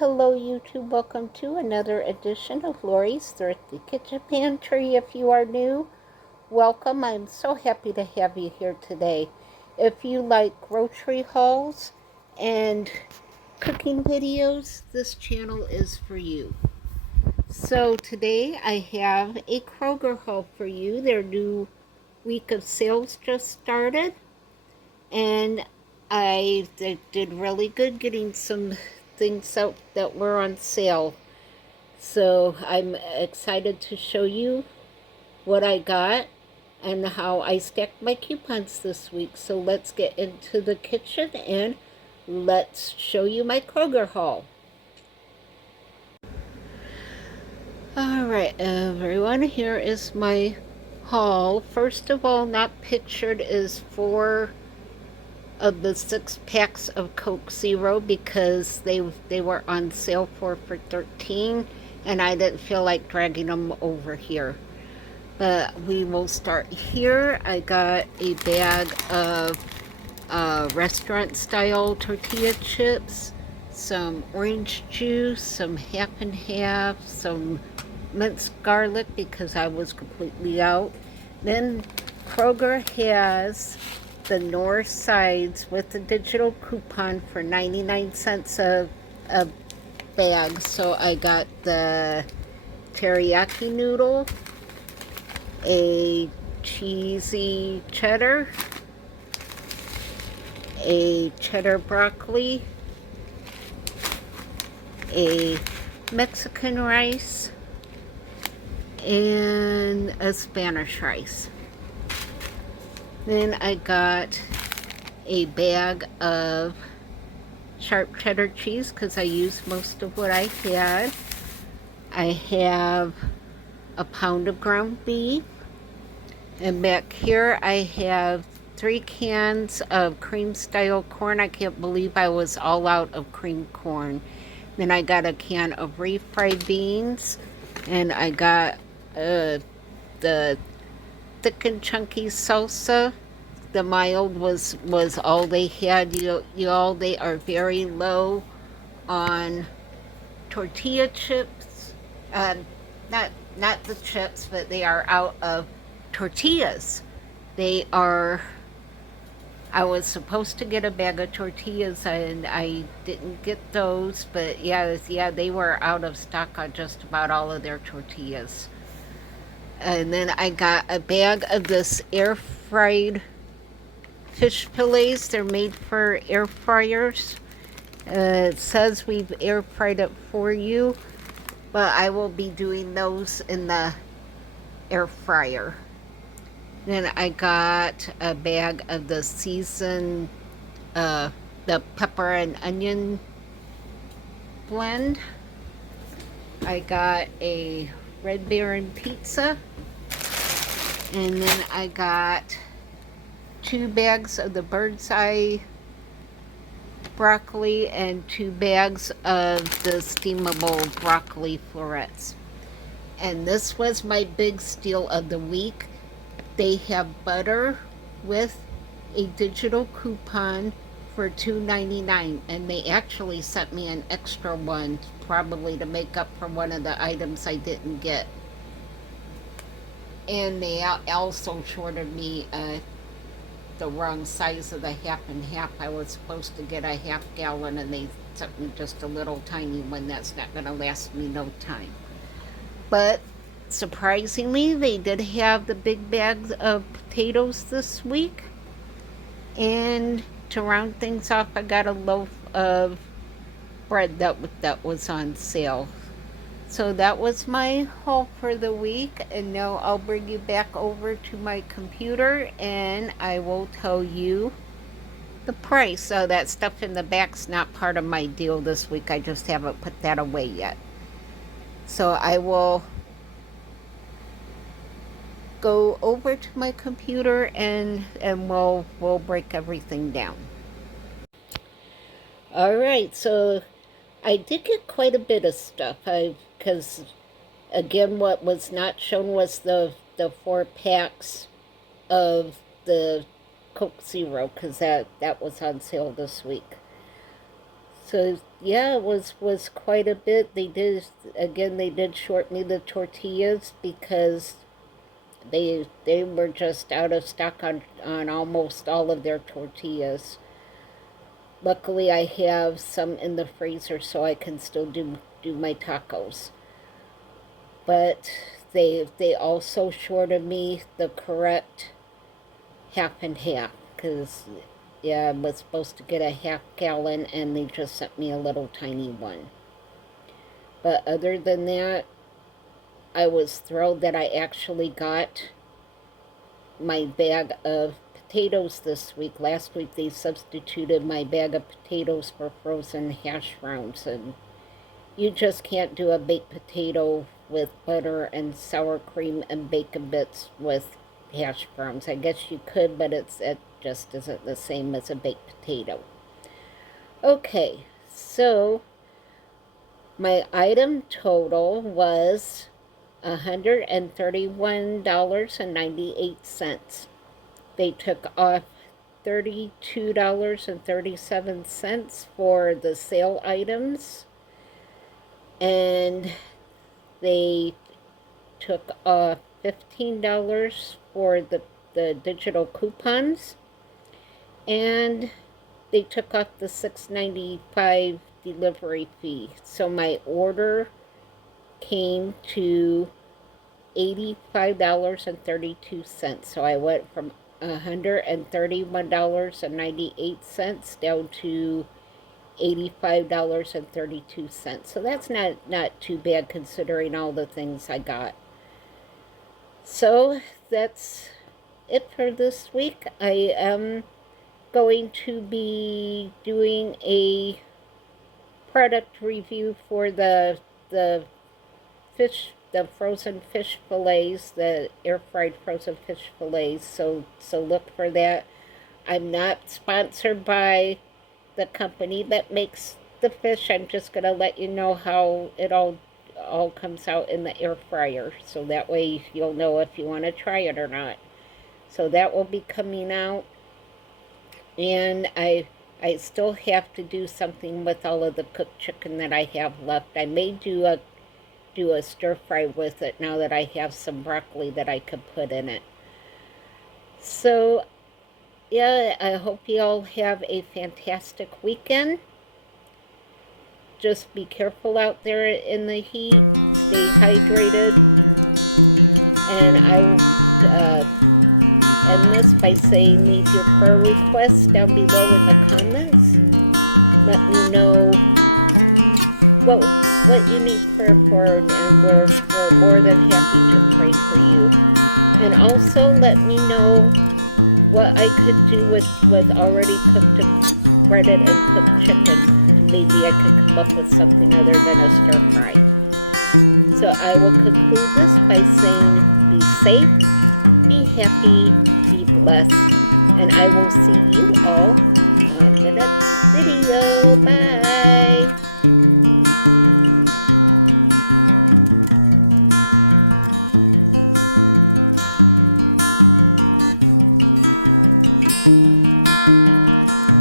Hello YouTube. Welcome to another edition of Lori's Thrifty Kitchen Pantry. If you are new, welcome. I'm so happy to have you here today. If you like grocery hauls and cooking videos, this channel is for you. So today I have a Kroger haul for you. Their new week of sales just started, and they did really good getting some things out that were on sale. So I'm excited to show you what I got and how I stacked my coupons this week. So let's get into the kitchen and let's show you my Kroger haul. Alright everyone, here is my haul. First of all, not pictured is 4 of the 6 packs of Coke Zero because they were on sale for $13, and I didn't feel like dragging them over here. But we will start here. I got a bag of restaurant style tortilla chips, some orange juice, some half and half, some minced garlic because I was completely out. Then Kroger has the north sides with the digital coupon for 99 cents a bag. So I got the teriyaki noodle, a cheesy cheddar, a cheddar broccoli, a Mexican rice, and a Spanish rice. Then I got a bag of sharp cheddar cheese because I used most of what I had. I have a pound of ground beef. And back here I have 3 cans of cream style corn. I can't believe I was all out of cream corn. Then I got a can of refried beans. And I got the thick and chunky salsa. The mild was all they had. Y'all, they are very low on tortilla chips. Not the chips, but they are out of tortillas. They are. I was supposed to get a bag of tortillas and I didn't get those, but yeah, they were out of stock on just about all of their tortillas. And then I got a bag of this air fried fish fillets. They're made for air fryers. It says we've air fried it for you, but I will be doing those in the air fryer. Then I got a bag of the seasoned, the pepper and onion blend. I got a Red Baron pizza. And then I got 2 bags of the bird's eye broccoli and 2 bags of the steamable broccoli florets. And this was my big steal of the week. They have butter with a digital coupon for $2.99, and they actually sent me an extra one, probably to make up for one of the items I didn't get. And they also shorted me the wrong size of the half and half. I was supposed to get a half gallon, and they sent me just a little tiny one. That's not going to last me no time. But surprisingly, they did have the big bags of potatoes this week. And to round things off, I got a loaf of bread that was on sale. So that was my haul for the week, and now I'll bring you back over to my computer and I will tell you the price. So that stuff in the back's not part of my deal this week. I just haven't put that away yet. So I will go over to my computer and we'll break everything down. All right, so I did get quite a bit of stuff. Because again, what was not shown was the 4 packs of the Coke Zero, because that was on sale this week. So yeah, it was quite a bit. They did short me the tortillas because they were just out of stock on almost all of their tortillas. Luckily, I have some in the freezer so I can still do my tacos. But they also shorted me the correct half and half because yeah, I was supposed to get a half gallon and they just sent me a little tiny one. But other than that, I was thrilled that I actually got my bag of potatoes this week. Last week they substituted my bag of potatoes for frozen hash browns, and you just can't do a baked potato with butter and sour cream and bacon bits with hash browns. I guess you could, but it just isn't the same as a baked potato. Okay, so my item total was $131.98. They took off $32.37 for the sale items, and they took off $15 for the digital coupons, and they took off the $6.95 delivery fee. So my order came to $85.32. So I went from $131.98 down to $85.32. So that's not too bad considering all the things I got. So that's it for this week. I am going to be doing a product review for the frozen fish fillets, the air fried frozen fish fillets. So look for that. I'm not sponsored by the company that makes the fish. I'm just gonna let you know how it all comes out in the air fryer, so that way you'll know if you want to try it or not. So that will be coming out, and I still have to do something with all of the cooked chicken that I have left. I may do a stir fry with it now that I have some broccoli that I could put in it. So yeah, I hope you all have a fantastic weekend. Just be careful out there in the heat. Stay hydrated. And I will end this by saying leave your prayer requests down below in the comments. Let me know what you need prayer for, and we're more than happy to pray for you. And also let me know what I could do with already cooked and breaded and cooked chicken. Maybe I could come up with something other than a stir fry. So I will conclude this by saying be safe, be happy, be blessed, and I will see you all on the next video. Bye!